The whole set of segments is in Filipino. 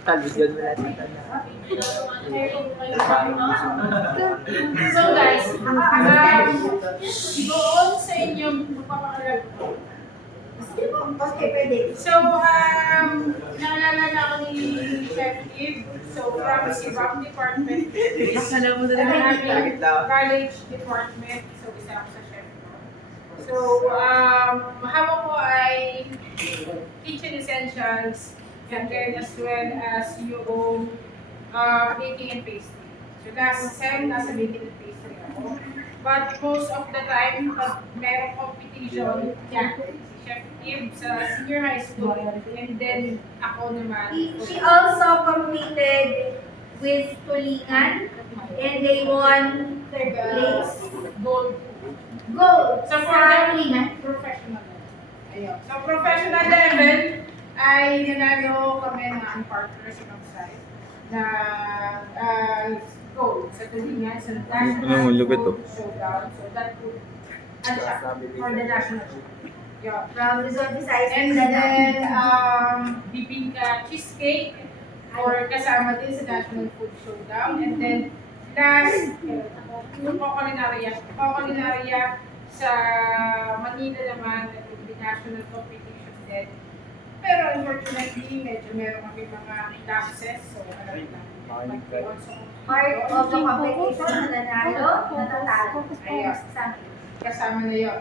Talugan mo natin. So guys, doon sa inyong magpapakalag ko. Okay, pwede. So, naalala na ako ni Chef Eve. So, from Sibam Department. College Department. So, isa ako sa chef ko. So, hawak ko ay kitchen essentials and then as well as yung baking and pastry. So, nasa baking and pastry ako. But most of the time, pag merong competition, yan, si Chef Eve sa senior high school, and then ako naman. She also competed with Tulingan and they won third place. Gold. Gold So, for sa the Tulingan. professional level. Ayun. So, professional level, ay nanalo kami ng partners ng side na gold sa Tulingan, sa national lupit gold showdown. So, that would, ano siya, for the national show. Yeah. From Luzon, Visayas, And then, bibingka cheesecake or kasama din sa National Food Showdown. And then, last, yung Culinarya sa Manila naman, at yung national competition din. Pero unfortunately, medyo meron kami mga lapses. So, ano rin lang. part of the competition na nanalo, natatalo. Ayun. Sa amin. Kasama na yun.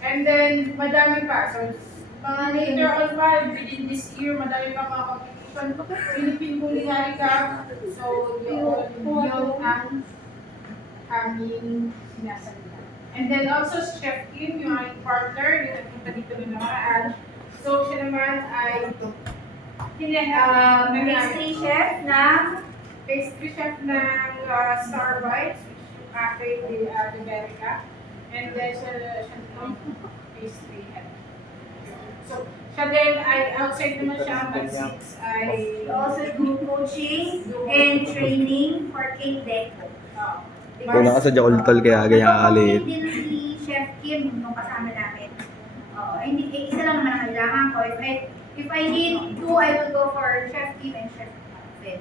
And then, madami pa. So, mga later on pa, within this year, madami pa mga competition. Philippine Culinary Cup. So, yun ang aming sinasalita. And then also, Chef Kim, yung aming partner, yung nagpunta dito ng nakaraan. So, siya naman ay Pastry chef ng pastry chef ng Star Bites, which is Cafe de America. And then siya naman pastry head. So, siya din ay outside naman siya, but since ay we also do coaching and training for cake deco. Ikaw na kasadya ko tol kaya ganyan kalit. Din si Chef Kim nung kasama namin. Hindi, isa lang naman ang kailangan ko. If I need two, I will go for Chef Kim and Chef Phil.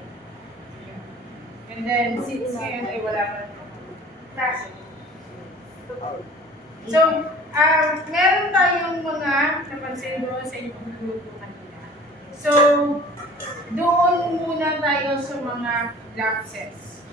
And then since ngayon ay wala pa class. So, meron tayong mga napansin doon sa inyong pagluluto kanina. So, doon muna tayo sa mga lapses.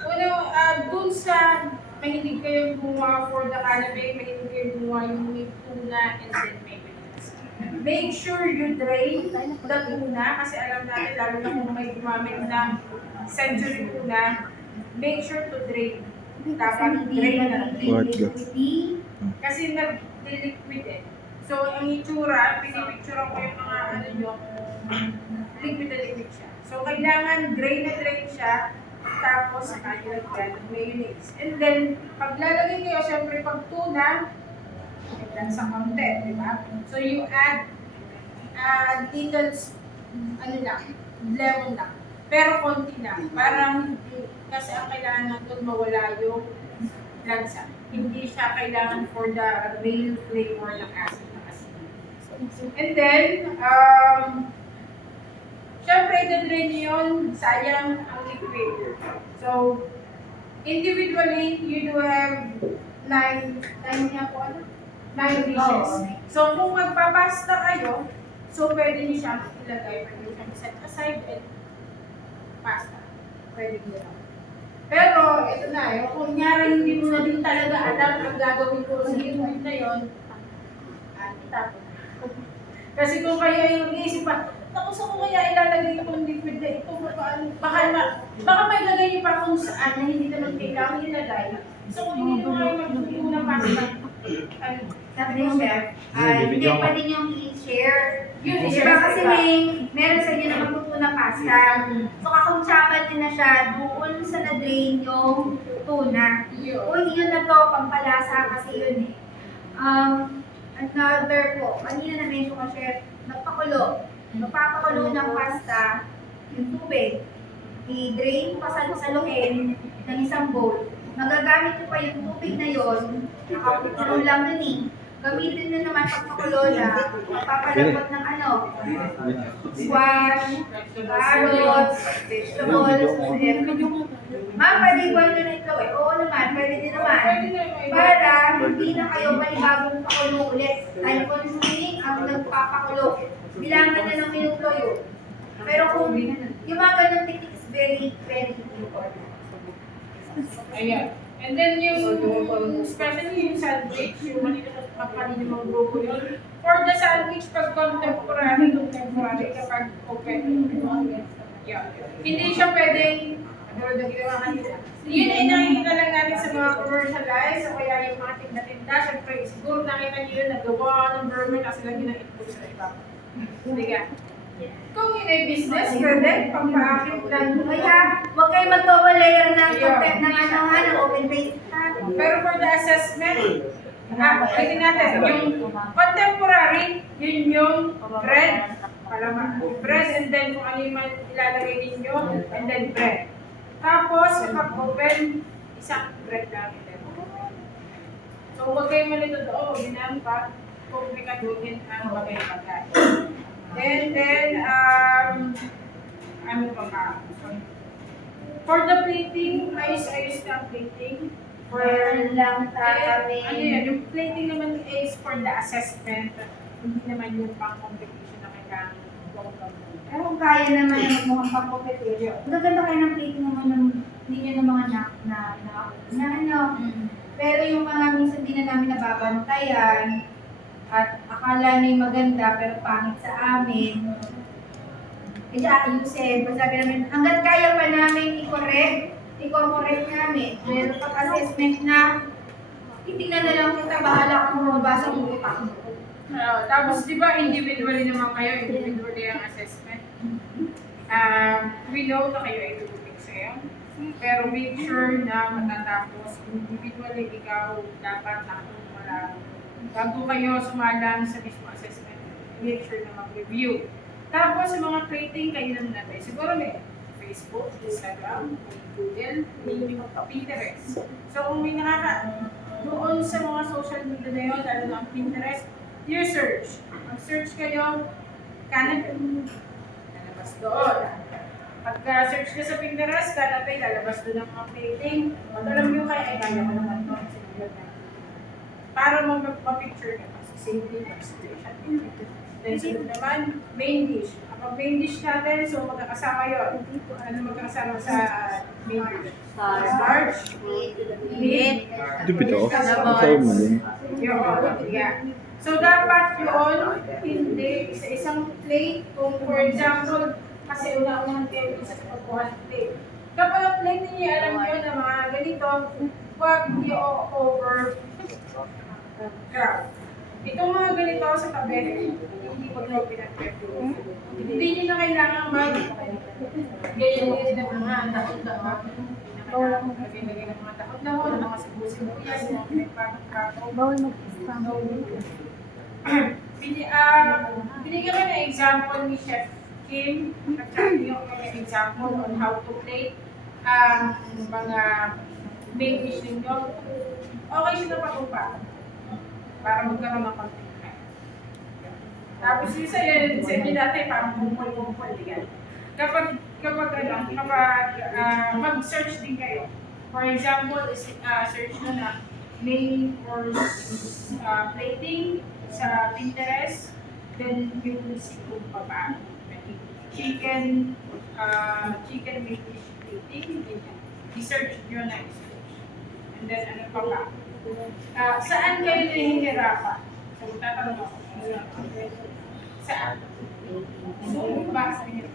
Una, doon sa mahilig kayong gumawa for the canapé, mahilig kayong gumawa yung may tuna and then may beans. Make sure you drain the tuna kasi alam natin, lalo na kung may gumamit ng century tuna, make sure to drain. Dapat drain na. Liquidity. Kasi nag-liquid eh. So, ang itsura, pinipicture ko yung mga ano nyo, liquid na liquid siya. So, kailangan drain na drain siya, tapos saka yung mayonnaise. And then, pag lalagay kayo, syempre pag tuna, dan sa konti, di ba? So, you add little, ano lang, lemon lang. Pero konti lang. Parang hindi, kasi ang kailangan natin mawala yung lansa. Hindi siya kailangan for the real flavor ng acid na asin. And then, syempre, i-drain nyo yun, sayang ang liquid. So, individually, you do have 9 dishes. So, kung magpapasta kayo, so pwede nyo siyang ilagay, pwede nyo siyang set aside and pasta. Pwede nyo lang. Pero, ito na, kung kunyari hindi mo na din talaga alam ang gagawin ko sa liquid na yun, itapon. Kasi kung kayo yung mag-iisip pa, tapos ako kaya ilalagay itong liquid na ito, baka may lagay niyo pa kung saan na hindi naman kailangan ilagay. So kung hindi mo kayo magluto ng pasta, Sabi ni Chef, hindi pa din yung i-share. Yun, Di i-share ba sa kasi iba. meron sa inyo na magluto ng pasta. So kakuntsapan din na siya doon sa na-drain yung tuna. Uy, yun na to, pampalasa kasi yun eh. Another po, kanina na-mention ko, Chef, nagpakulo. Magpapakulo ng pasta, yung tubig. I-drain, pasaluhin ng isang bowl. Magagamit ko pa yung tubig na yon, nakakulo lang dun eh. Gamitin nyo naman pagpakulola, papalabot ng ano, squash, carrots, vegetables, ma'am, pwede ba nyo na ito? Oo naman, pwede din naman. Para hindi na kayo balibagong pakulo ulit. Time consuming ang nagpapakulo. Bilangan na ng minuto yun. Pero kung yung mga ganun technique is very, very important. Ayan. And then yung, especially yung sandwich, yung manito sa pagkanin ng mga grupo yun. For the sandwich, pag contemporary kapag open. Yeah. Hindi siya pwedeng, yun ay nakikita lang natin sa mga commercialize, o kaya yung mga tinda-tinda, syempre, siguro nakita nyo yun, nagawa ng burger kasi lagi na ito sa iba. Hindi ka. Kung yun ay business, pwede, pampaakit lang. Kaya, huwag kayo mag-double layer ng content ng ano, open face. Pero for the assessment, pwede natin, yung contemporary, yun yung bread, bread and then kung ano yung ilalagay ninyo, and then bread. Tapos, kapag open, isang bread lang. So, huwag kayo malito doon, huwag ginaan pa, kung may kadugin ang bagay-bagay. And then, ano pa ka? For the plating, ayos-ayos na ang plating. Meron lang kami. Ano yan, yung plating naman is for the assessment. Hindi naman yung pang-competition na kailangan. Pero kung kaya naman na magmukhang pang-competition, magaganda kayo ng plating naman ng hindi nyo ng mga na ano. Pero yung mga minsan din na namin nababantayan, at akala na'y maganda pero pangit sa amin, hindi ayusin. Pag sabi namin, hanggat kaya pa namin i-correct namin. Pero pag assessment na, titignan na lang kita, bahala kung mabasa mo utak mo. Tapos, di ba, individually naman kayo, individually ang assessment. We know na kayo ay tutupik sa'yo. Pero make sure na matatapos, individually ikaw dapat wala. Bago kayo sumalang sa mismo assessment, make sure na mag-review. Tapos, sa mga plating, kayo naman natin. Siguro may Facebook, Instagram, Google, Pinterest. So, kung may doon sa mga social media na yun, lalo na ang Pinterest, you search. Mag-search kayo, Canada, lalabas doon. Pagka-search ka sa Pinterest, Canada, lalabas doon ang mga plating. Pag alam nyo kayo, ay kaya mo naman doon. Para mag-picture ka sa safety situation. Then, sunod naman, main dish. Ang main dish natin, so magkakasama yun. Ano magkakasama sa main dish? Starch, meat, Ito pito. Kasama mo din. So, dapat yun, hindi sa isang plate. Kung for example, kasi una-unang kayo sa pagkuhan ng plate. Kapag ang plate ninyo, alam nyo na mga ganito, huwag nyo over crowd. Itong mga ganito sa tabi, hindi ko ito pinag-prepare. Hindi nyo na kailangan ganyan-ganyan ng mga takot-takot. Lagay-lagay ng mga takot-takot, mga sibu-sibuyas, mga pinagpapakato. Bawal mag-spam. Binigyan ko na example ni Chef Kim, at yung example on how to plate ang mga main dish ninyo. Okay siya na patupad para magkaroon ng content. Tapos yung sa inyo dati, parang bumul-bumul yan. Kapag mag-search din kayo. For example, search nyo na main course plating sa Pinterest, then yung seafood pa ba? Chicken main dish plating, i-search nyo na i-search. And then ano pa ba? Saan kayo nahihirapan? So, tatanong ako. Saan? So, ba sa inyo?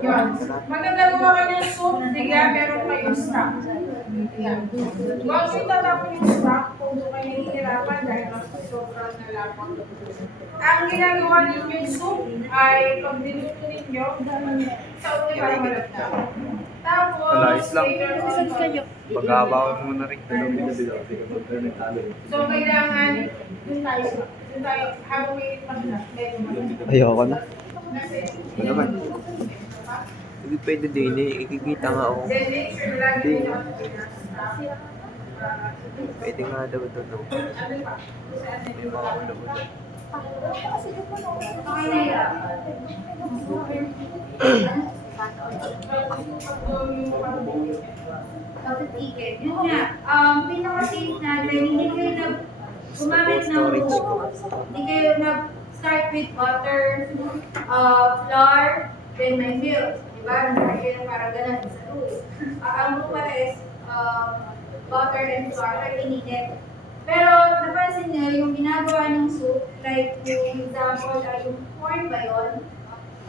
Yun. Magagagawa kayo ng soup, diga, meron kayong stock. Huwag yung tatapon yung stock kung doon kayo nahihirapan dahil mas sobrang nalapang. Ang ginagawa ninyo yung soup ay pag dinuto ninyo, sa ulit parang malat na. Tapos, Alayos lang. later on, Pagkabawan mo na rin. so kailangan, dun tayo, habang may paglas, Ayoko na. kasi, Ano naman? Hindi pwede din eh. Ikikita nga ako. then make sure lagi nyo Pwede nga daw ito, no? Ano pa? May mga ulo-ulo. Okay na yan. Dapat ticket. Yun nga, pinaka-safe natin, hindi kayo gumamit ng hindi kayo nag-start with butter, flour, then may milk. Diba? Nag-start kayo ng parang ganun sa rules. Ang rule pala is butter and flour, like ininit. Pero napansin niyo, yung ginagawa ng soup, like yung example, yung corn ba yun?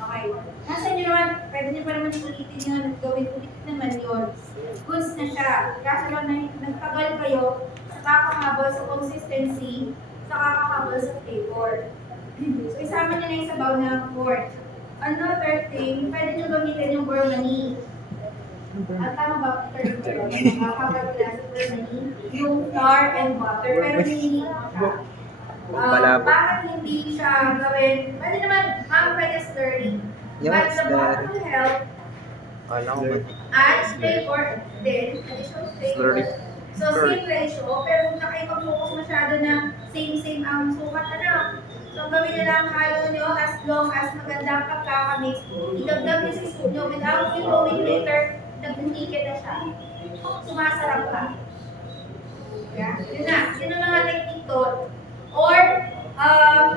Okay. Nasa inyo naman, pwede niyo pa naman ulitin yun, gawin ulit naman yun. Goods na siya. Kaso lang na nagtagal kayo sa kakahabol sa consistency, sa kakahabol sa flavor. So isama niyo na yung sabaw ng corn. Another thing, pwede niyo gamitin yung gourmani. At tama ba ang term ko? Nakakabal sa gourmani. Yung flour and butter, pero hindi siya. Bakit hindi siya gawin? Pwede naman, pwede slurry. Yes, But the bottom will help Kala ko ba? add flavor din, additional Slurry. flavor. So, same ratio, pero kung nakipag-focus masyado na same ang sukat na. So, gawin na lang halo nyo as long as maganda ang pagkakamix. Idagdag nyo sa soup nyo without you knowing later, nag-ticket na siya. Sumasarap pa. Yeah? Yun na. Yun ang mga technique doon. Or,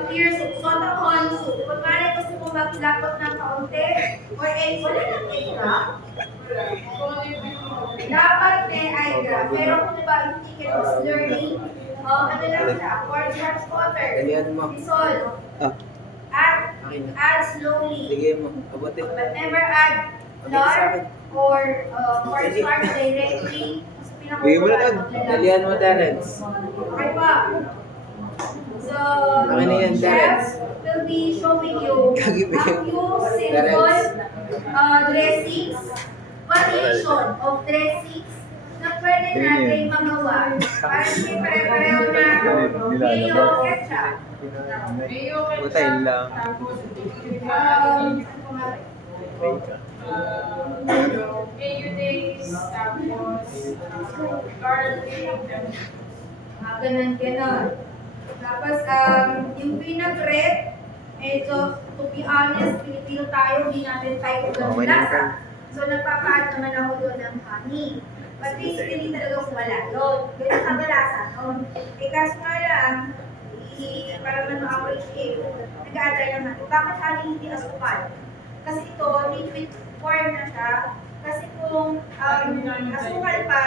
clear soup. Sota ko ang soup. Kung maaari gusto mo maglapot ng kaunti, or wala nang extra. Dapat may extra. Pero kung diba, yung chicken was slurry, ano lang siya, cornstarch water, Dalihan mo. dissolve, add slowly, Sige mo. Abutin. but never add flour or cornstarch directly. Bigyan mo na doon. Dalihan mo, Terence. Okay pa. So, Akin na yan, chefs will be showing you a few simple dressings, variation of dressings na pwede natin magawa. Para hindi pare-pareho na mayo ketchup. Butayin lang. Mayonnaise, tapos garlic, Ganon. Tapos, yung vinaigrette, medyo, to be honest, Pilipino tayo, hindi natin tayo ganun Okay na lasa. yan. So, nagpapaad naman ako doon ng honey. But basically, talagang wala doon. Ganun ang kadalasan nun. Eh, kaso nga lang, para man ma-appreciate, nag-a-try naman. Bakit honey hindi asukal? Kasi ito, liquid form na siya. Kasi kung asukal pa,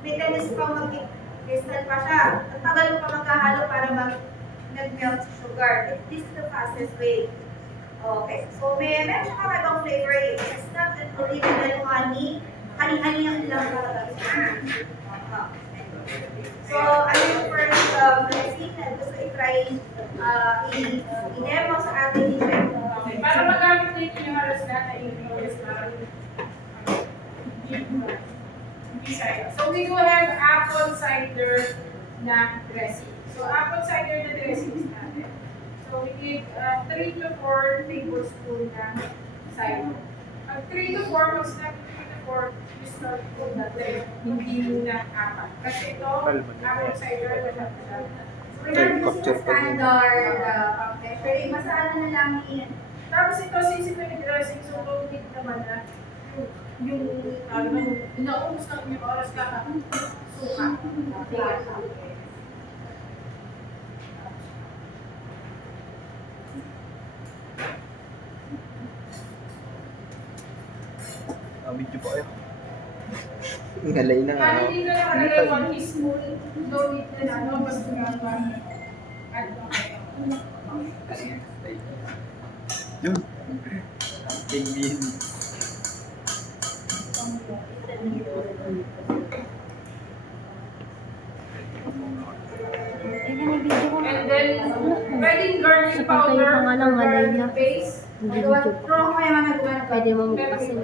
may tendency pang mag-crystal pa siya. Ang tagal mo pa magkahalo para mag-melt sa sugar. This is the fastest way. Okay, so meron siya kakabang flavor eh. It's not an original honey. Honey-honey ang lang talaga. So, ano yung first recipe na gusto i-try, i-demo sa ating event. Okay, para magamit dito yung halos natin yung Bisaya. So we do have apple cider na dressing. So apple cider na dressing natin. So we need 3 to 4 tablespoons ng cider. 3 to 4, mas na 3 to 4, you start with na 3, hindi na 4. Kasi ito, apple cider na siya. So, we have this is standard pressure. Masaan na lang yan. Tapos ito, sisipin dressing, so don't need naman na yung inaubos ng yung oras ka suka. Medyo po kayo. Ngalay na nga. Kaya hindi na nakalagay 1 teaspoon, don't need na ano, basta nga Yun. Tingin. and then, pwedeng garlic powder, garlic paste. Pero kaya mga gumana Pwede mo magpasin.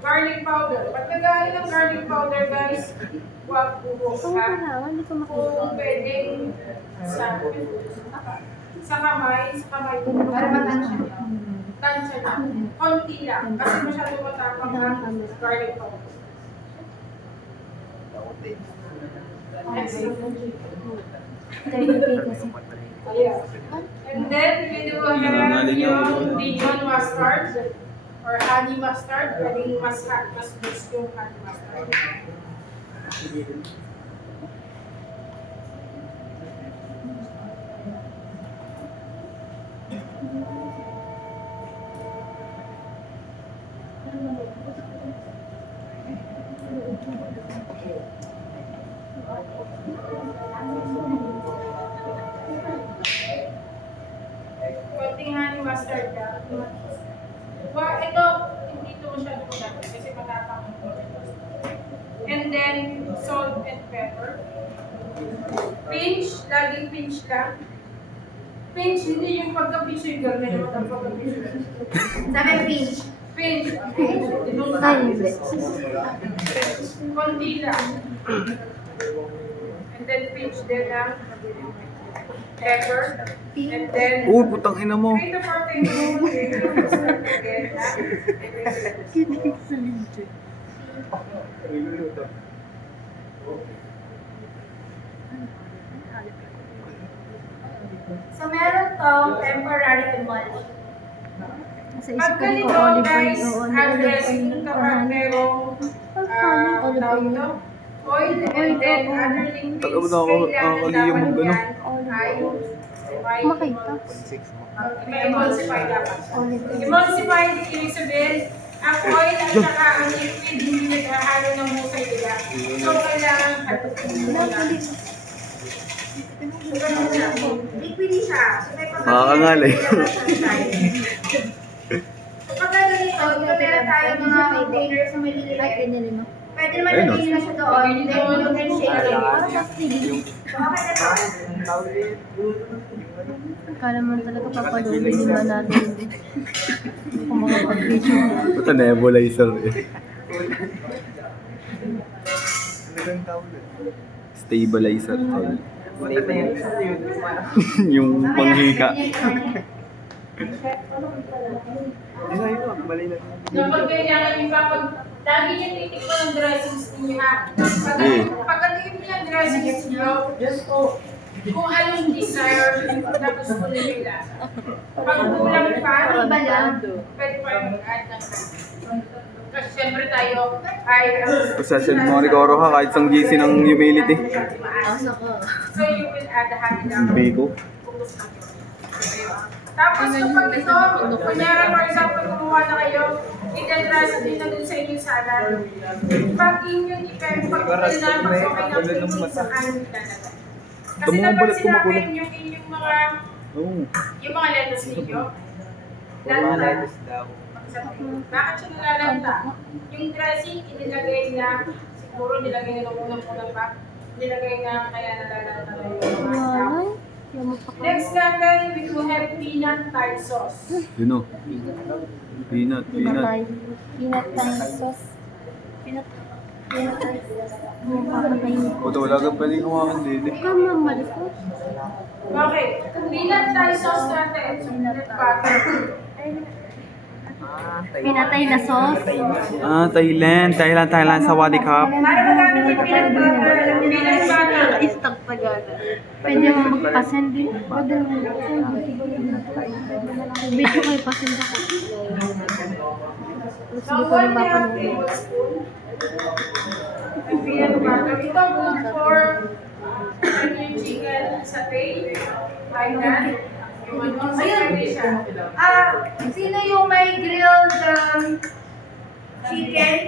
Garlic powder. Pag nag-aaral ng garlic powder, guys, huwag buhok Kung ha. kailangan, hindi ko makita. Kung pwedeng sa kamay para matansya. tansya lang. Konti lang. Kasi masyado matapang ang garlic powder. 30K kasi. And then, we do have yung Dijon mustard or honey mustard. Pwedeng mas gusto yung honey mustard. Konting honey mustard ka. Ito, hindi ito masyado maganda kasi matatapang ito. And then, salt and pepper. Pinch, laging pinch lang. Pinch, hindi yung pagka-pinch yung gano'n yung pagka-pinch. Sabi pinch. Pinch. Ay, hindi. Konti lang. And then pinch din ang pepper. And then, Putang ina mo. wait the 14 minutes. Again, ha? So, meron tong temporary emulsion. Sa isip ko Pag ko ganito, olive guys, oil. Oo, addressing kapag merong Olive tawag oil. to, oil and then other liquids, Tagal mo na ako, kailangan nakakaliya mo dapat gano'n. yan ay Makita. may emulsify dapat. Olive oil. Emulsify, ibig sabihin, ang oil at saka ang liquid hindi naghahalo ng musay nila. So, kailangan halutin mo lang. Ganun siya. Liquid siya. So, may Makakangal eh. Pag ganito, ito meron tayo mga containers na may Ay, liliit. pinili mo. Pwede naman Ayun, lagyan na siya doon. Then, you can shake it. Parang mas tigil. So, okay na to. Akala mo talaga papalubin ni natin. Kung makapag-video. Puta nebulizer eh. Stabilizer. tol. Yung panghika. Kapag kailangan yung kapag lagi niya titikman ng dressings ninyo ha. Pagkatikim niya ng dressings niyo, kung anong desire na gusto niyo yung lasa. Pag kulang pa, Iba lang. pwede pa yung add ng kasi syempre tayo ay Pasasend mo ni Coro ha, kahit sang GC ng humility. So you will add honey lang. Biko. Tapos kapag ito, kunyari for example, kumuha na kayo, itadrasa din na dun sa inyong salad. Pag inyong i-peg, pag kailangan okay na pinit sa kanin talaga. Kasi kapag sinabi yung inyong mga, Oo. yung mga lettuce ninyo, lalanta. Bakit siya nalalanta? Yung dressing, inilagay na, siguro nilagay na ng unang-unang pa, nilagay na kaya nalalanta na yung mga staff. Ay, yung mapaka. Next natin, we will have peanut Thai sauce. Yun o. Peanut, peanut. Peanut Thai sauce. Peanut Thai sauce. Yung papatayin ko. Puta wala kang pwedeng hawakan din eh. Kama malikot. Okay, peanut Thai sauce natin. So, peanut butter. Pinatay na sauce. Thailand, Sawadee Cup. Para magamit yung peanut butter, peanut butter. Istag Tagada. Pwede mo magpasend din. Pwede mo video kayo pasend ako. So, 1.5 tablespoon ng peanut butter. Ito good for yung chicken satay. Thailand. Yung ano, pwede siya. Sino yung may grilled chicken?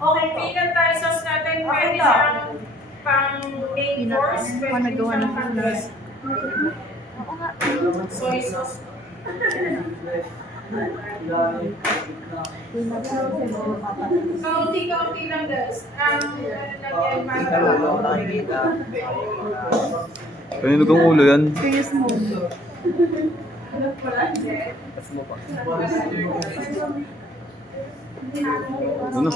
Okay, peanut Thai sauce natin, pwede siyang pang main course, pwede siyang pang dressing. Soy sauce. Kaunti-kaunti lang guys. Ang lalagyan para Kanino kang ulo yan? Serious mo. Ano?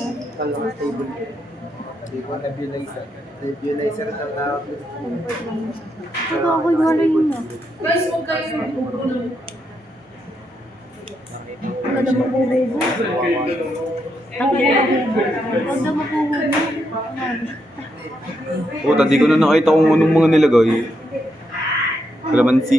Nebulizer ang tawag. Ito ako yung wala yun na. guys, huwag kayo Wala na mabububo. Huwag na mapuhuli. Oh, tadi ko na nakita kung anong mga nilagay. Kalamansi.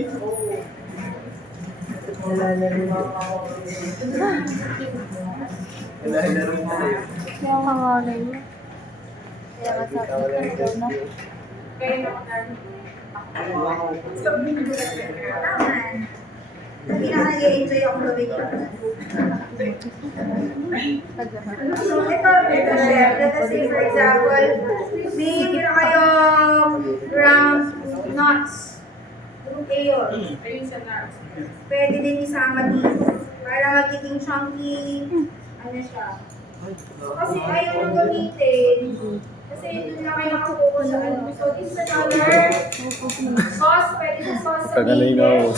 Kaya pangalan niya. Kaya masabi ko daw na. Hindi na nag-enjoy ako gawin yun. So, ito, chef. Let us say, for example, may meron kayong ground nuts. Ayon. Ayun sa nuts. Pwede din isama dito. Para magiging chunky. Ano siya? Kasi ayaw nang gamitin. Kasi doon na kayo nakapokus sa ano. So, this is another sauce. Pwede sa sauce sa Tagalay na ako.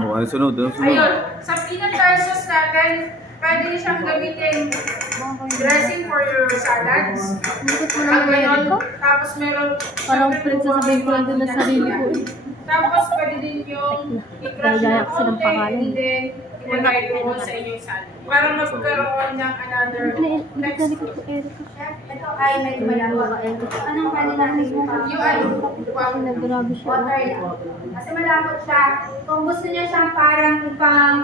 Oh, ano sunod? Ano sunod? Ayun, sa peanut butter sauce natin, pwede niyo siyang gamitin dressing for your salads. Ikot mo lang yung ko. Tapos meron, Parang pinagsasabihin ko lang din na sarili ko eh. tapos pwede din yung i-crush Gaya na kasi ng konti pangalan. and then ilagay doon sa inyong salad. Para magkaroon ng another Nagdali ko texture. po Erica. Chef, ito ay medyo malambot. Anong pwede natin yung Yung ano, Ay, naggrabe siya. water lang. Kasi malambot siya. Kung gusto niya siyang parang ipang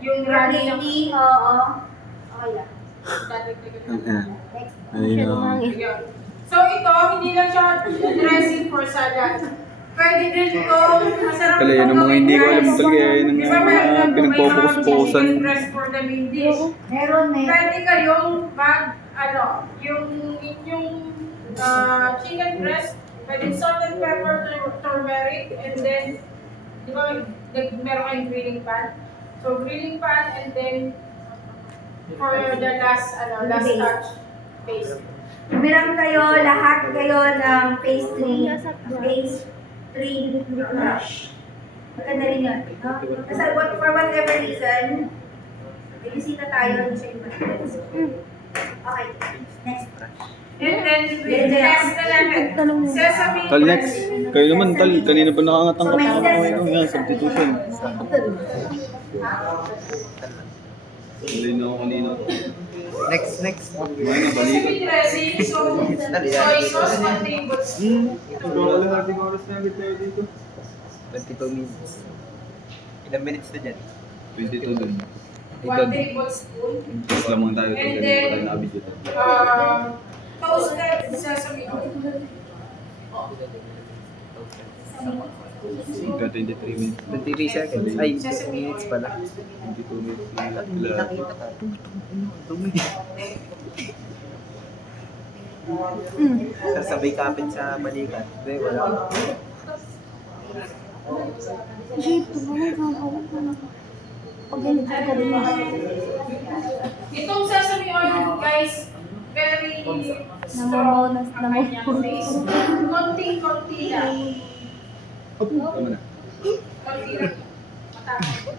yung runny ng lady, oo. Okay lang. Next. Ayun Siya na. lumangin. Ayun. So ito, hindi lang siya dressing for salad. Pwede din ito, masarap Kala, yun ang mga hindi ko alam talaga, yun ang Di ba mga pinagpopokus-pokusan. chicken breast for the main dish. Meron, Pwede kayong yung inyong chicken breast, pwede salt and pepper, turmeric, and then, di ba, meron kayong grilling pan. So, grilling pan, and then, for the last touch, paste. Meron kayo, lahat kayo ng pastry crush. Maganda rin yun. No? Kasi for whatever reason, may bisita tayo, hindi siya importance. Okay, next. And then, last na natin, sesame. Tal next. Kayo naman, Tal. Kanina pa nakangatang So, may kapatid ko. sesame. Yan, substitution. Hindi na ako kanina. Next. Kumain na, balik. Sesame dressing, so, soy sauce, 1 tablespoon. Siguro ating oras na agad tayo dito. 22 minutes. Ilang minutes na dyan? 22 dun. 1 tablespoon. Tapos lamang tayo. And Ganito then, pa tayo nakabidyo. toasted sesame oil. Hingga 23 minutes. 23 seconds. Ay, minutes pala. 22 minutes. Nakita ka. Dumi. Sasabay kapit sa balikat. Hindi, wala. Jeep, tumulong ka ako. Pag ganito ka din. Itong sesame oil, guys, very strong Namamaw ang kanyang taste. Konting-konti lang. Tama na. Konti lang. Matapos.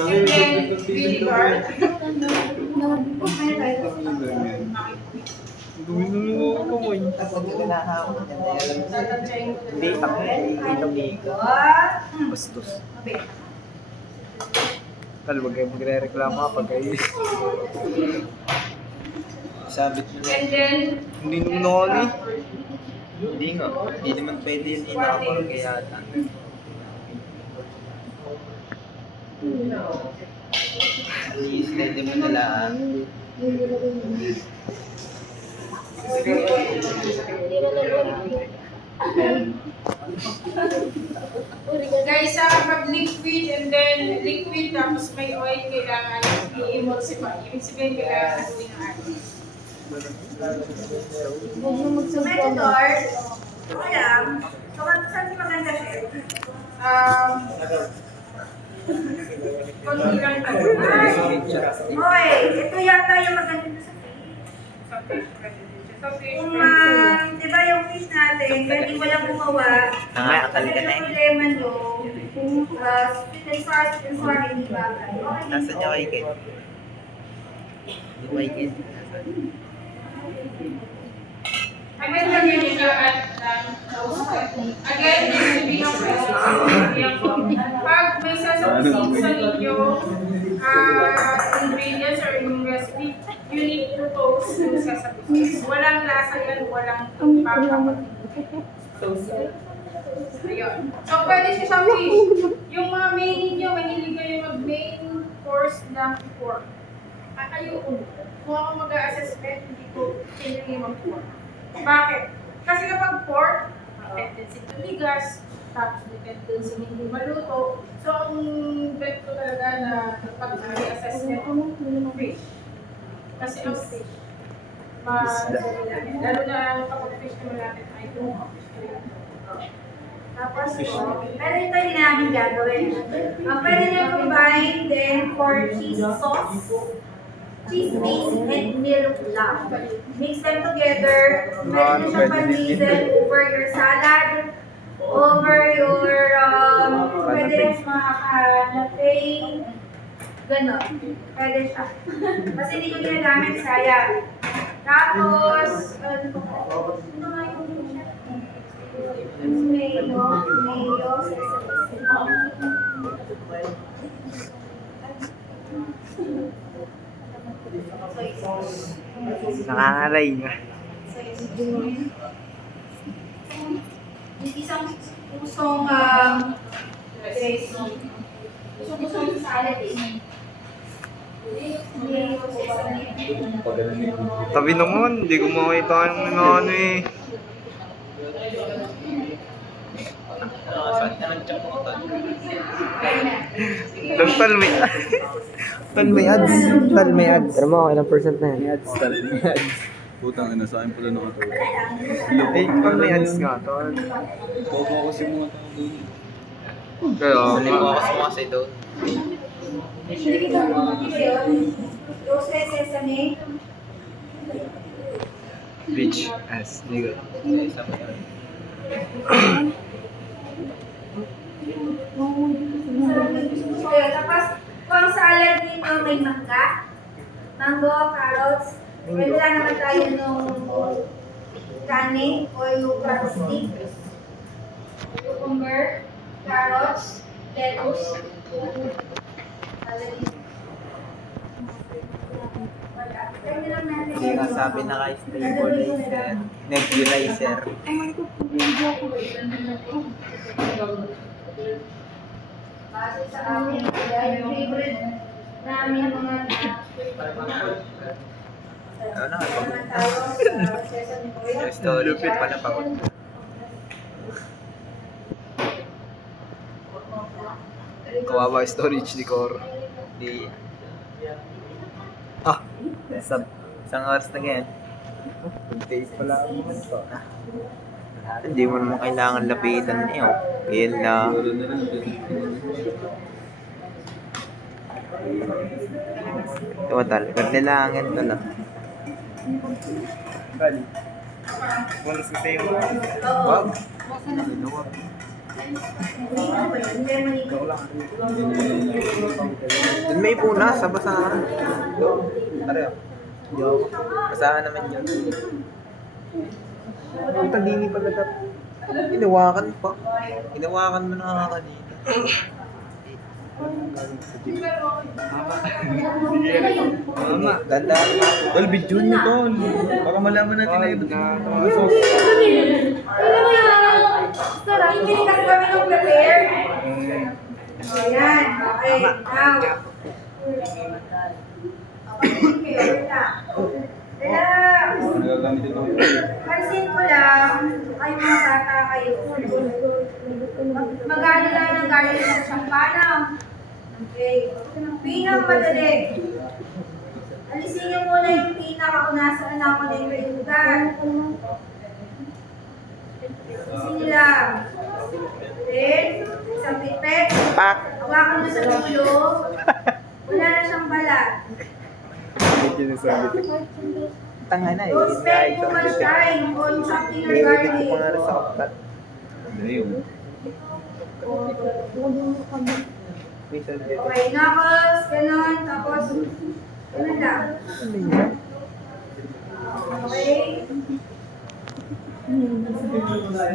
And then, vinegar. Dumi na lang ako kumain. Pag nahahawak na yan. Tatantsayin ko Hindi, na. ako nakikita. What? Bastos. Tal, wag kayo magre-reklamo kapag kayo. Sabit nyo na. And then, Hindi nung noon eh. Hindi nga. Hindi naman pwede yun inapang kaya ata. I-slide mo na lang. guys, pag liquid and then liquid tapos may oil, kailangan i-emulsify. Ibig sabihin, kailangan gawin ng ice. Huwag mo So, medyo magsasabi. dark. Okay lang. So, saan yung maganda siya? Konti lang tayo. Okay, ito yata yung maganda sa Sa fish, pwede din siya. Sa fish, Kung, pwede. di ba yung fish natin, pwede walang gumawa. Akal Kasi ka na ang eh. problema nyo, sweet and sour, hindi bagay. Okay. Nasaan niya kay Ken? Yung kay Ken. Again, ganyan siya at again, this will be your question. Pag may sasabihin sa inyong ingredients or inyong recipe, you need to toast yung sasabihin. Walang lasa yan, walang papapagin. Ayun. So, pwede siya sa fish. Yung mga main ninyo, mahilig kayo mag-main course ng pork. Kayo, kung ako mag-assessment, hindi ko kailangan yung mag-pork. Bakit? Kasi kapag pork, tendency to ligas, tapos tendency hindi maluto. So, ang bet ko talaga na pag assessment, fish. Kasi ang fish, lalo na kapag fish naman natin, ay kung fish. Tapos, pero ito yung namin gagawin. Pwede nyo combine then for cheese sauce, cheese base, and milk lang. Mix them together. Pwede nyo siyang pan-drizzle over your salad, over your, pwede rin mga canapé, gano'n. Pwede siya. Kasi hindi ko ginagamit, sayang. Tapos, ano nga yung mayo, Nakangalay nga. isang pusong pusong salad eh. Tabi naman, hindi ko makita yung ano eh. Tal may ads. Tal may ads. Pero mo, ilang percent na yan? Putang ina, sa akin pala nakatawa. Eh, tal may ads nga, tol. Bobo kasi mga tao doon. Kaya Hindi mo ako sumasay doon. Hindi kita yun. Roasted sesame. bitch ass nigga. Tapos, pang salad dito may mangga, mango, carrots. Pwede lang naman tayo nung kanin o yung stick. Cucumber, carrots, lettuce. Salad dito. Pwede lang natin yun. Sabi na kay stabilizer, nebulizer. Base sa amin, yung favorite namin mga Ano na, naman tayo sa sesame oil. Lupit pala pa ko. Kawawa storage ni Cor. Di, Ah, isang oras na ganyan. taste pala ako naman to. Hindi mo naman kailangan lapitan niyo. Yan lang. Total, pagnilangan to lang. Bonus kasi yung Oo. Hindi naman ikaw. Dun may punas sa basahan. Pare, basahan naman yun. Ang tagini pala dapat. Hinawakan pa. Hinawakan mo na nga kanina. Mama. Dandaan mo. Tol, video nyo tol. Baka malaman natin na yung sauce. Sarap. Hindi kasi kami nung prepare. Ayan. Okay. Now. Okay, wait lang. Relax. Nagagamit ito. Pansin ko lang, ay mga bata kayo. Mag-ano lang ng garlic ng champana. Okay. Pinang madali. Alisin niyo muna yung pinaka kung nasaan ako na yung rayugan. Alisin niyo lang. Then, isang pipet. Pak! Hawakan mo sa dulo. Wala na siyang balat. Tanga na eh. Don't spend too much time on chopping your Nilibig ko pa nga garlic. rin sa kapkat. Ano yun? May sandali. Okay, knuckles, ganon, tapos, ganun lang. Okay? Siguro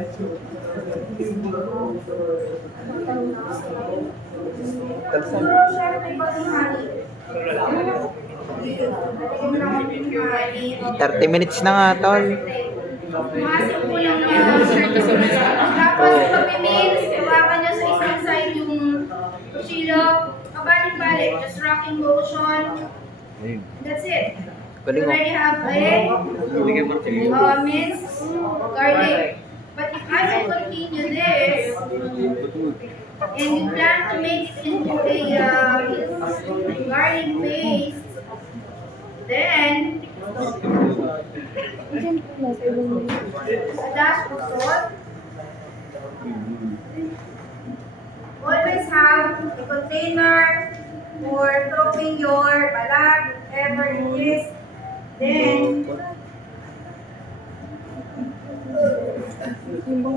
siya may konting honey. Lalagyan mo lang konting honey. 30 minutes na nga, tol. Masip mo lang yan. Tapos pag-mix, hawakan niyo sa isang side yung kuchilo. Pabalik-balik, just rocking motion. That's it. Galing You mo. already have a minced garlic. But if I will continue this, and you plan to make it into a garlic paste, then a dash of salt. Always have a container for throwing your balat, whatever it is. Then,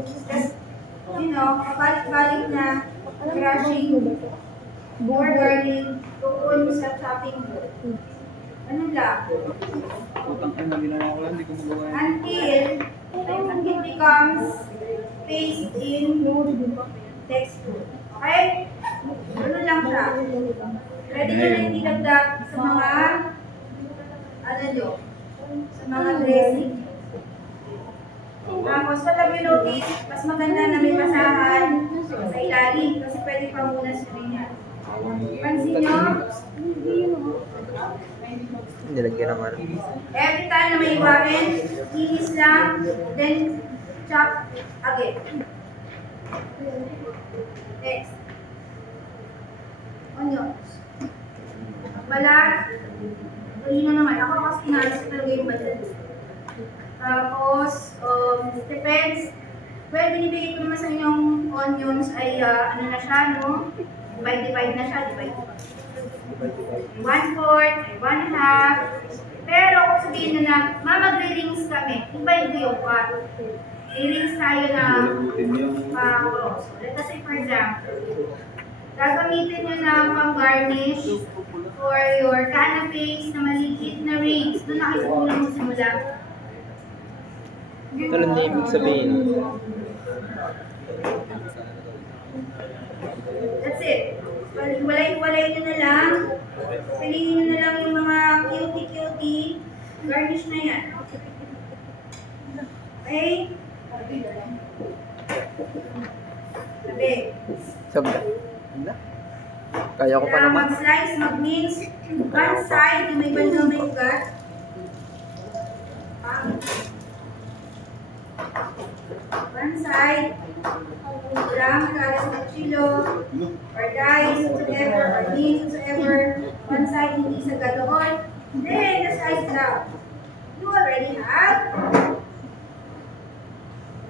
just, balik-balik na crushing more garlic doon sa chopping board. Ano lang? Putang ina, ginawa ko lang, hindi ko magawa yan. Until it becomes paste in texture. Okay? Ano lang siya? Pwede nyo rin ilagdag sa mga sa mga dressing. Tapos, pag you notice, mas maganda na may basahan sa ilalim kasi pwede pa muna sa yan. Pansin nyo? Nilagyan ng ano. Every time na may iwain, inis lang, then chop again. Next. Onions. Balat. Tulino naman. Ako kasi inalas talaga yung balat. Tapos, depends. Well, binibigay ko naman sa inyong onions ay ano na siya, no? Divide na siya, divide. 1/4, 1/2. Pero kung sabihin na lang, magre-rings kami, divide ko yung part. I-rings tayo na so, let us say for example, gagamitin nyo na pang-garnish for your canapes na maliit na rings. Doon na kayo sa unang simula. Tol, hindi ibig sabihin. That's it. Walay-walay nyo na lang. Piliin nyo na lang yung mga cutie-cutie. Garnish na yan. Okay? Sabi. Sabda. Kaya ko pa Kailangan naman. mag-slice, mag-mince. One side, yung may banda may ugat. One side. Lang, kala sa kutsilyo. Or dice, whatsoever. Or beans, whatsoever. One side, hindi sa ganoon. Then, the sides down. You already have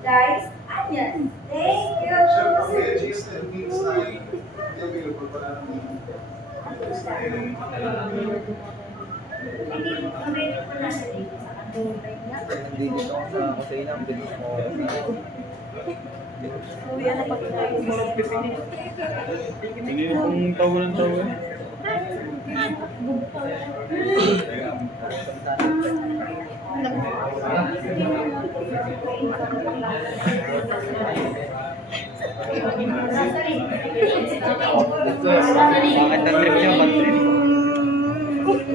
diced onions. Thank you. Hindi ko na sa dito sa Nandito ako sa kusina, bilis mo. Kanina kong tawa ng tawa. Bakit na-trip niya?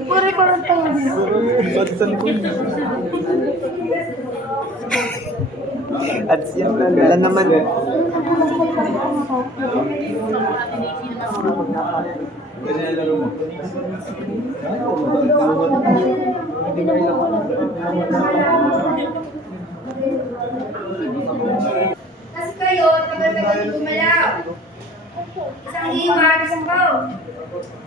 Puri ko lang tayo. Batsan ko. At siya wala naman. Kasi kayo, tagal-tagal yung gumalaw. Isang iwan, isang go.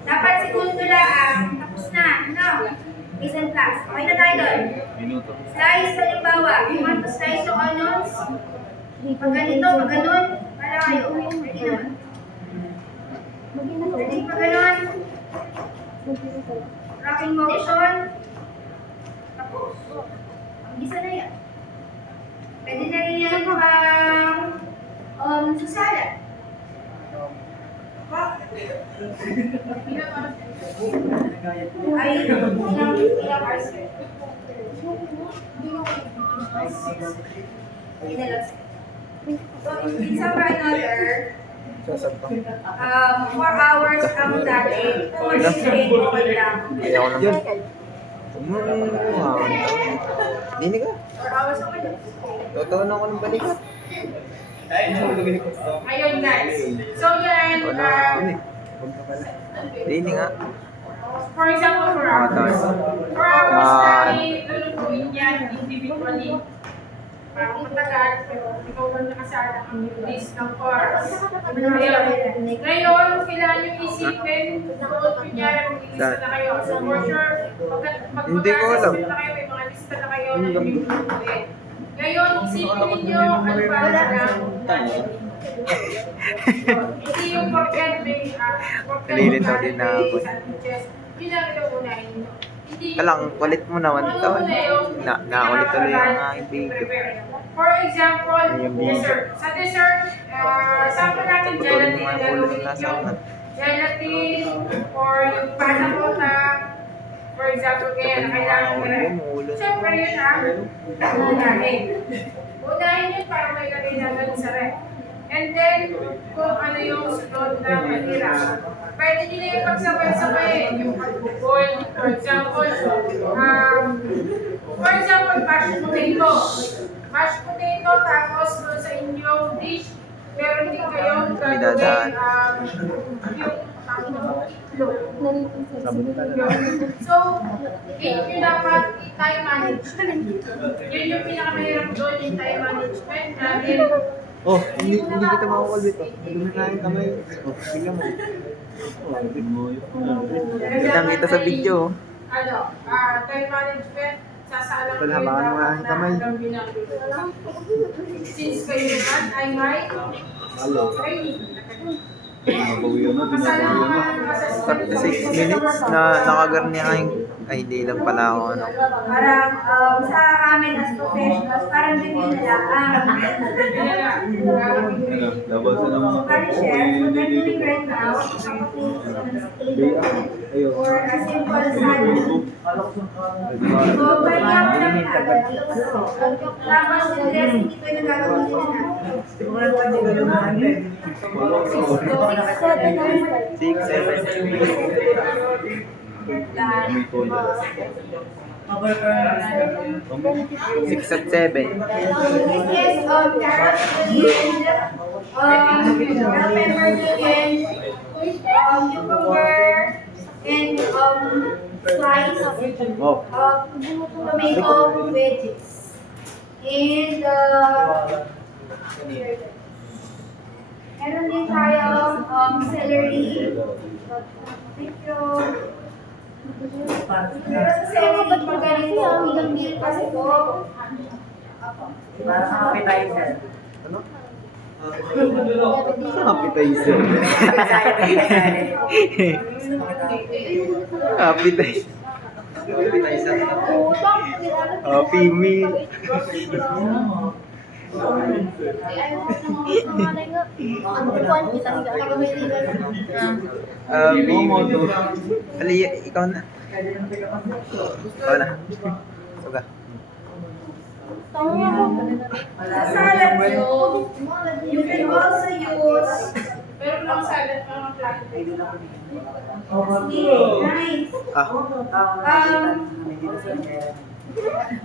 Dapat segundo lang, tapos na. Ano? Peace and class. Okay na tayo doon. Minuto. Slice, halimbawa, you want to slice yung onions. Pag ganito, pag ganun, para kayo. Pwede naman. Pwede pag ganun. Rocking motion. Tapos. Ang gisa na yan. Pwede na rin yan pang sa salad. Ay, ilang hours. Ilang So, isa pa another, 4 hours ang dati. Kung mag-stay, okay lang. Kaya ako naman. Dini ka. 4 hours okay lang. Totoo na ako ng balikat. Ayun guys. So yan, Dini nga. for example, 4 hours. 4 hours namin lulutuin yan individually. Parang matagal, pero ikaw lang nakasala ang list ng oras. Ngayon, kailangan nyo isipin, kung kunyari mag-lista na kayo. So for sure, Hindi ko alam. mag-assessment na kayo, may mga lista na kayo na lulutuin. Ngayon, isipin ninyo, ano ba na hindi yung porket may Nalilito din na ako. Yun lang yung unahin nyo. Hindi Talang, kulit mo naman ito. Naulit tuloy yung aking video. For example, dessert. Sa dessert, sample natin gelatin na gagawin ninyo. Gelatin or yung panakota. For example, kaya na kailangan mo rin. Siyempre yun unahin. Unahin yun para may lagay natin sa rep. And then, kung ano yung sunod na manira. Pwede nyo na yung pagsabay-sabay. Yung pagbukol, for example, mashed potato. Mashed potato, tapos doon sa inyong dish, meron din kayong gagawin yung So, yun dapat i-time management. Yun yung pinakamahirap doon, yung time management namin. Oh, hindi kita makakal dito. Hindi na yung kamay. Oh, tingnan mo. Kitang kita sa video. Time management, sasalang Wala, baka mo nga ang kamay. Since kayo naman ay may training. Kasalang naman 36 minutes na nakagarni ang ay di lang pala ako ano. Parang sa amin as professionals, parang din nila Labasan ng mga Sorry, Chef. What I'm doing right now, or a simple salad. So, pwede ako lang tapos yung dressing, ito yung nagagawin natin. 6 at 7. This is carrot chicken, bell pepper chicken, cucumber, and slice Oh. tomato veggies. And meron din tayo celery. Thank you. Pero sa celery, pag ganito, ilang meal kasi ito. Parang appetizer. Appetizer. Appetizer. Happy meal. Ali, ikaw na. Ikaw na. Suga. Sa salad nyo, you can also use Pero lang salad, mga plato. nice.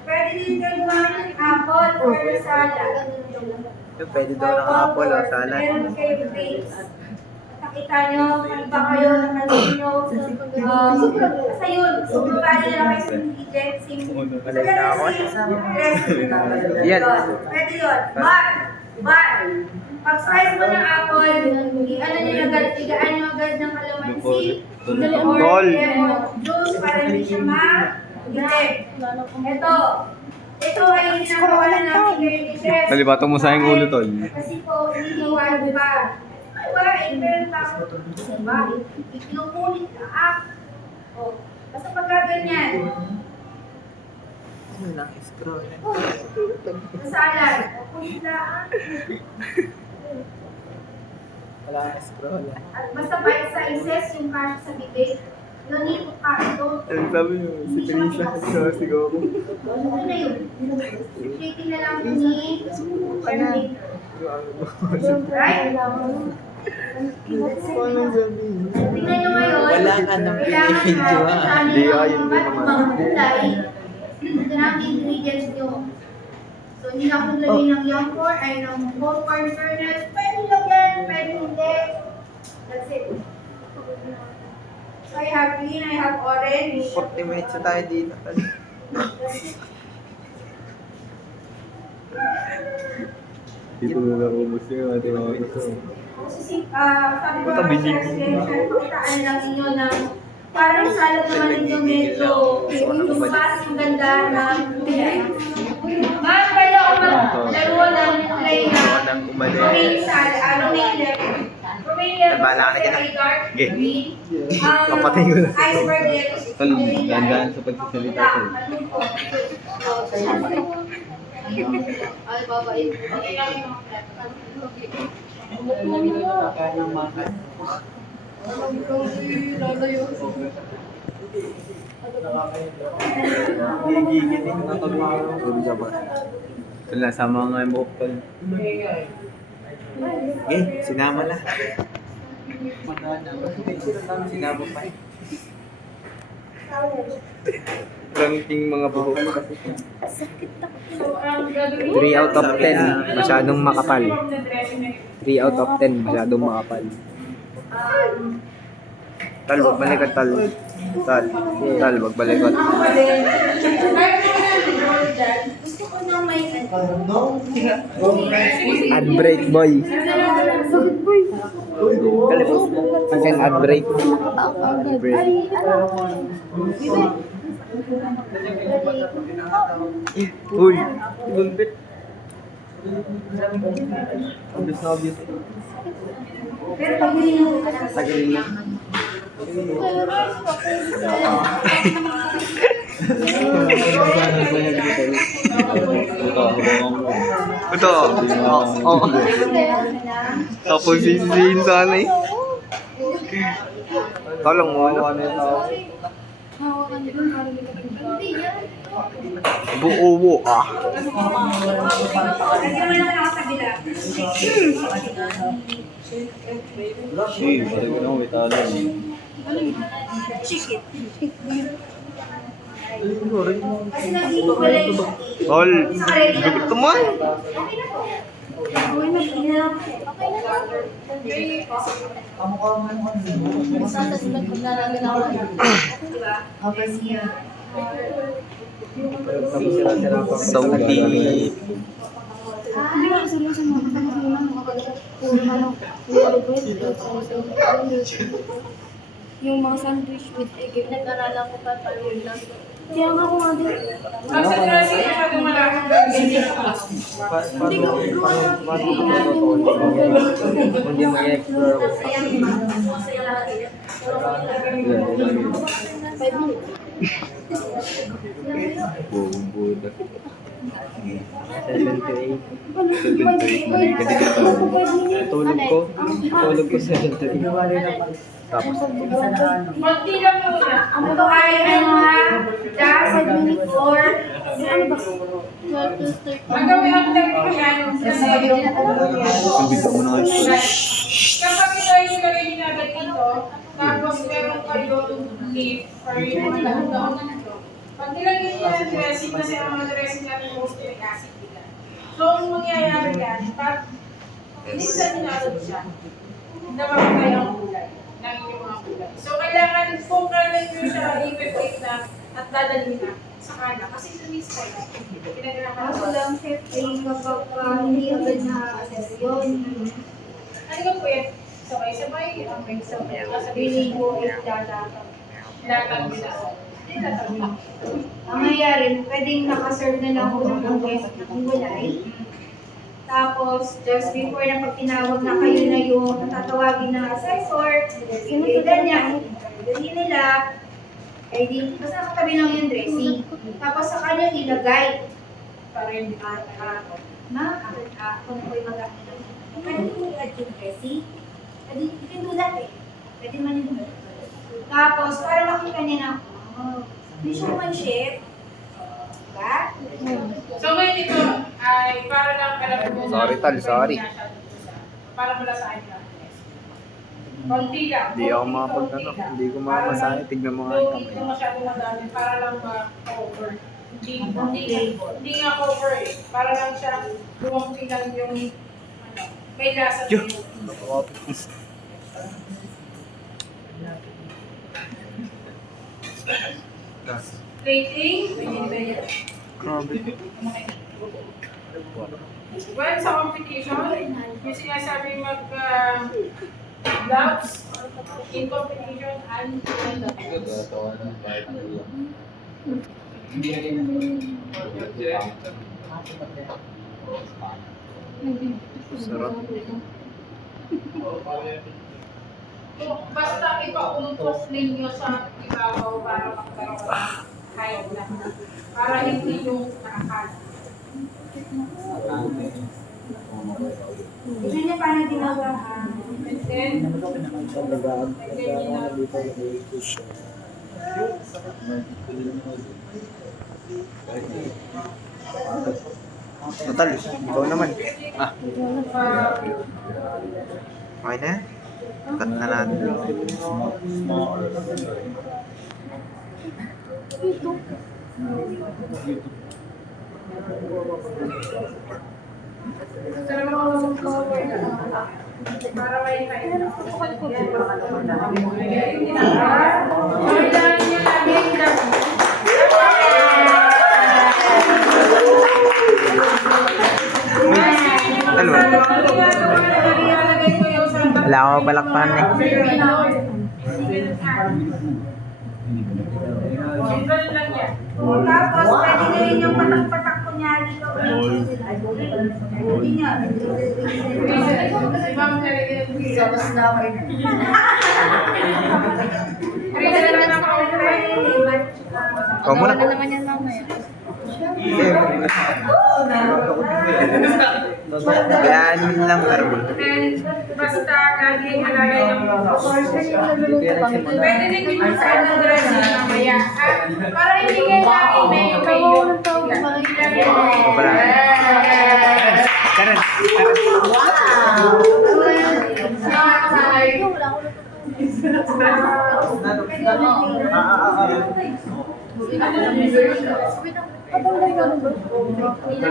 Pwede din kayo gumamit ng apple or salad. Pwede daw ng apple o salad. Meron kayo grapes. Nakita nyo, kung ba kayo nakalagay nyo. Basta yun, bumabali na lang kayo sa ingredients. Malay na ako. Yan. Pwede yun. But, pag-slice mo ng apple, i-ano nyo agad, tigaan nyo agad ng kalamansi. Or Tol. lemon juice para hindi siya ma-itik. Ito ay ginagawa na namin ngayon ni Chef. Nalibatang mo sa aking ulo, tol. Kasi po, iniiwan pa. Ay, wala, pero tapos, diba? Ikinukulit ka, O, basta pagka ganyan, Ano lang, scroll. salad, o kulit lang. Wala kang scroll. At basta bite sizes yung kasha sa bibig. No need to cut ito. Ano sabi niyo? Si Teresa. Sigaw ko. Ano na yun? Plating na lang ni Pamela. Right? Tingnan nyo ngayon. Wala ka nang video, ha? Hindi, ayun din naman. Mga gulay. Ito na ang ingredients nyo. So, hindi na akong lagay ng young corn, ay ng whole corn kernels. Pwede lagyan, pwede hindi. That's it. So, I have green, I have orange. 40 minutes na tayo dito. Dito na naubos yung ating mga ito. Kasi, sabi ko Puta, nga, binig. pakitaan lang inyo ng parang salat naman ninyo medyo lumas yung ganda na pwede ako maglaro ng play na Nang umali. Romaine salad, Romaine lemon. Romaine lemon Nabala ka na kasi kita. ay dark Okay. green. Kapatay ko na. Iceberg lettuce. Tol, dahan-dahan sa pagsasalita ko. Ay, babae. Gigigil din na pagmaro. Tol, nasama nga yung buhok, tol. Sinama na. Sinama pa. Ranking mga buhok. So, ang gagawin 3 out of 10, masyadong makapal. from the dressing na 3 out of 10, masyadong makapal. Tal, wag balikat, tal. Tal, wag balikat. Gusto ko na may Ad break, boy. Kalipos mo. Ang ad break. Uy, ibunbit. Obvious na obvious. pero pag hindi Tagalin lang. Ito. Oh. Tapos sisihin sana eh. Tolong mo ano. Buo ah. Lagyan mo na nakasabila. Parang gano'n, may talo. Chicken. Kasi nandito pala yung Tol, gupit naman. okay na pinap. Diba? Okay siya. Saudi. Yung mga sandwich with egg, nag-aralan ko pa paano lang. Kaya nga ako nga din. Ang sa dressing, masyadong malaking gagawin. Hindi mo i-explore ko. Buda. 7 to 8. Tulog ko 7 to 8. Tapos, Konti lang muna. Ito ay ano ha? Just or Ano ba? 12 to 13. Ang gawin ang technique ko yan, Sabi ka mo na nga. kapag ito ay nilagay nyo na agad dito, tapos meron kayo leaf or yung mga dahon-dahon na ito. Pag nilagay nyo ng dressing, kasi ang mga dressing natin mostly ay acid nila. So, ang mangyayari yan, pag minsan nyo na agad siya, namamatay ang kulay ng inyong mga kulay. So, kailangan kung kailan nyo siya i-wait na at dadalhin na sa kana. Kasi sa miss kayo, pinaganahan kaso lang syempre kapag hindi agad na-assess yun. ano ka po yan? Sabay-sabay, ang may sabay. Sabihin ko if dadatang. Latag nila. Latag nila. Ang nangyayari, pwedeng nakaserve na lang ako ng guest ng gulay. Tapos, just before na pag tinawag na kayo na yung tatawagin ng assessor, sinunod niya, hindi nila, eh di, basta nakatabi lang yung dressing. Tapos sa kanya ilagay. Para yung kung ako yung mag-akin lang. Pwede mo i-add yung dressing. Pwede, you can do that eh. Pwede man yung tapos, para makita niya na, oh, hindi siya man chef. Diba? So ngayon ito ay para lang alam mo na Sorry, Tal, sorry. para malasahan ka. Konti lang. Hindi ako konti, makapag konti ano, lang. hindi ko Para makamasaya. lang- Tignan mo nga Though yung hindi ko kamay. masyadong madami para lang ma-cover. Hindi nga cover eh. Para lang siya lumampi lang yung ano, may lasa Yuh! yung plating. Grabe. Well, sa competition, yung sinasabi gloves in competition and Sarap. basta ipa-umpos ninyo sa ibabaw para magkaroon ng kahit na. Para hindi yung nakakala. Tignan niyo paano ginawa. And then, lagyan niyo na Natal, ikaw naman. Ah. Okay na yan? Cut na natin. para may kain. Ano? Wala akong balakpan eh. Tapos, pwede nyo rin yung patak-patak ko niya dito. Hindi niya. Ikaw muna. Wala naman yan mamaya. Yan lang pero. Basta lagi ilalagay yung pwede din yung sa ano dressing mamaya. Para hindi kayo lagi may yun. Ikaw pala. Karan.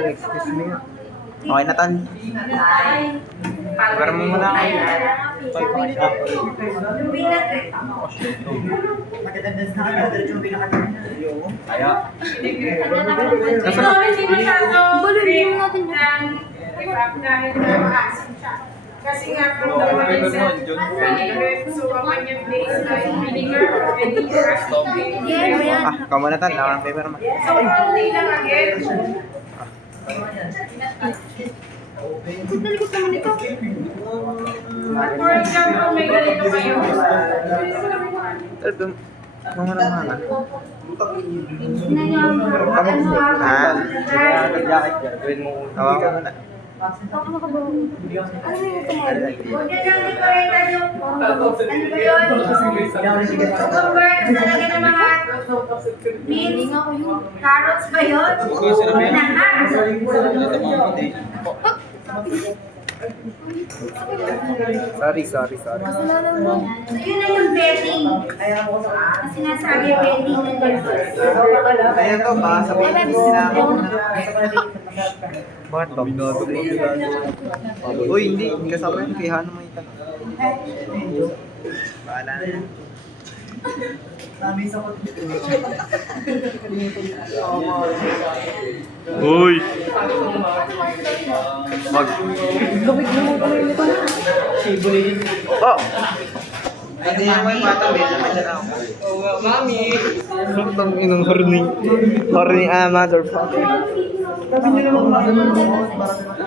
Excuse me. Okay na tan. Pero mo muna ako. Ito hindi masyado cream dahil maasim siya. Kasi nga from the mindset, vinegar, so ang kanyang base ay vinegar, vinegar, Ah, ikaw muna tan. Nakang paper naman. so only lang again. For example, may ganito kayo. Ito. Mga naman ah. Tignan niyo ang ano Ah. jacket Gawin mo. Tawa ka muna. Huwag niyo lang decoratean yung ano ba yun? Cucumber, talaga ng mga beans, carrots ba yun? Bananas. Sorry. So yun na yung bedding. Ang sinasabi bedding na yun. Kaya to, baka sabihin ko sila ako. Bakit ba? Uy, hindi. Kasama yun. Kaya ano may tanong. Bahala na yan. Uy! Mag... Oh! Hindi naman yung bata. May naman dyan ako. Ang inang horny. Horny motherfucker.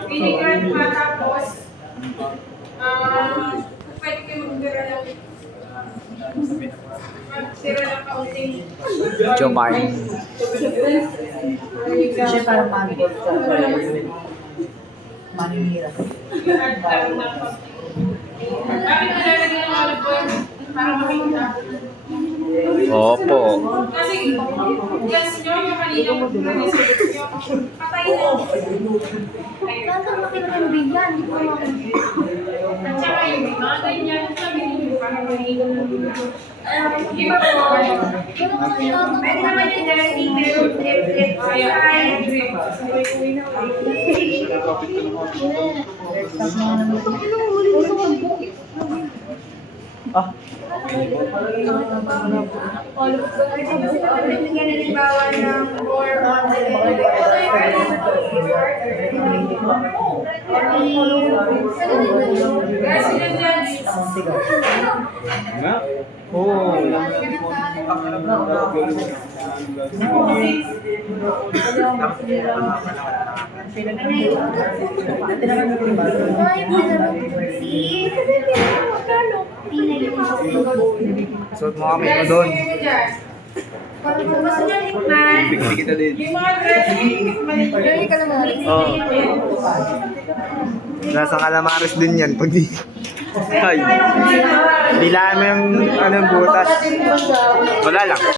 Vinegar pa tapos, pwede kayo magtira ng kaunting Jomar. siya para Maninira. Bakit nilalagyan ng olive oil? Para makita. Opo. Kasi, guess nyo yung kanina research nyo, patay na. Ayun. Bakit makilang bigyan? Hindi ko At saka yung mga ganyan, sabi niyo, parang mahilo ng iba po. Pwede naman yung dirty, pero flip side. Bigyan na halimbawa ng more on the Guys, sila dyan, Nga? Oo. Suot mo kami na doon. Kung gusto nyo tikman, Hindi kita din. yung mga dress, mali ka naman. Oo. Nasa Calamares din yan. Pag di... Ay. Dilaan mo yung butas. Wala lang.